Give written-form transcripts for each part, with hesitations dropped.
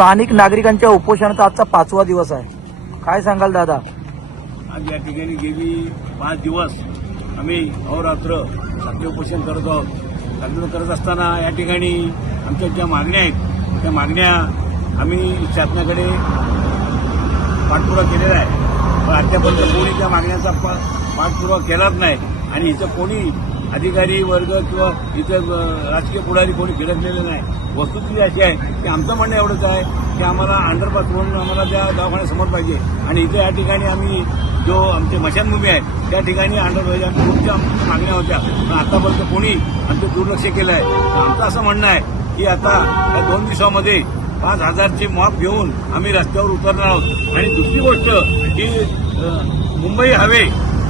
स्थानिक नागरिकांच्या उपोषणाचा आजचा 5वा दिवस आहे. काय सांगाल दादा? आज या ठिकाणी गेली 5 दिवस आम्ही अहोरात्र साखळी उपोषण करत आहोत. साखळी करत असताना या ठिकाणी आमच्या ज्या मागण्या आहेत त्या मागण्या आम्ही शासनाकडे पाठपुरावा केलेला आहे, पण अद्यापर्यंत कोणी त्या मागण्यांचा पाठपुरावा केलाच नाही. आणि इथं कोणी अधिकारी वर्ग किंवा इथं राजकीय पुढारी कोणी फिरकलेले नाही. वस्तुस्थिती अशी आहे की आमचं म्हणणं एवढंच आहे की आम्हाला अंडरपास म्हणून आम्हाला त्या दवाखान्यासमोर पाहिजे. आणि इथे या ठिकाणी आम्ही जो आमची मशानभूमी आहे त्या ठिकाणी अंडरपास खूपच्या मागण्या होत्या, पण आतापर्यंत कोणी आमचं दुर्लक्ष केलं आहे. आमचं असं म्हणणं आहे की आता या 2 दिवसामध्ये 5,000ची मॉप घेऊन आम्ही रस्त्यावर उतरणार आहोत. आणि दुसरी गोष्ट की मुंबई हवे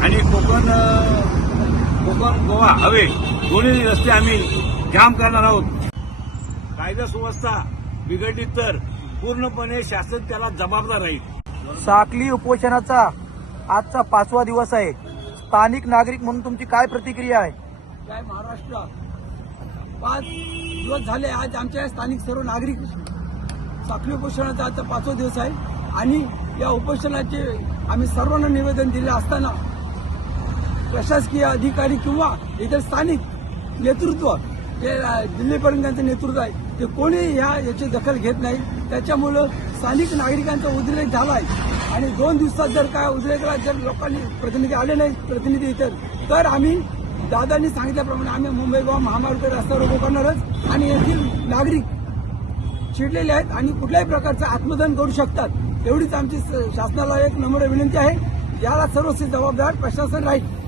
आणि कोकण गोवा हवे दोन्ही रस्ते आम्ही जाम करणार आहोत. कायदा सुव्यवस्था बिघडली तर पूर्णपणे शासन त्याला जबाबदार राहील. साखळी उपोषणाचा आजचा 5वा दिवस आहे. स्थानिक नागरिक म्हणून तुमची काय प्रतिक्रिया आहे? काय महाराष्ट्र 5 दिवस झाले आज आमच्या स्थानिक सर्व नागरिक साखळी उपोषणाचा आजचा 5वा दिवस आहे. आणि या उपोषणाचे आम्ही सर्वांना निवेदन दिले असताना प्रशासकीय अधिकारी किंवा इतर स्थानिक नेतृत्व जे दिल्लीपर्यंत त्यांचं नेतृत्व आहे ते कोणी याची दखल घेत नाही. त्याच्यामुळं स्थानिक नागरिकांचा उद्रेक झाला आहे. आणि 2 दिवसात जर काय उद्रेकाला जर लोकांनी प्रतिनिधी आले नाही प्रतिनिधी इतर तर आम्ही दादांनी सांगितल्याप्रमाणे आम्ही मुंबई गोवा महामार्ग रस्त्यावर उभं करणारच. आणि येथील नागरिक चिडलेले आहेत आणि कुठल्याही प्रकारचं आत्मदहन करू शकतात. एवढीच आमची शासनाला एक नम्र विनंती आहे. याला सर्वस्वी जबाबदार प्रशासन राहील.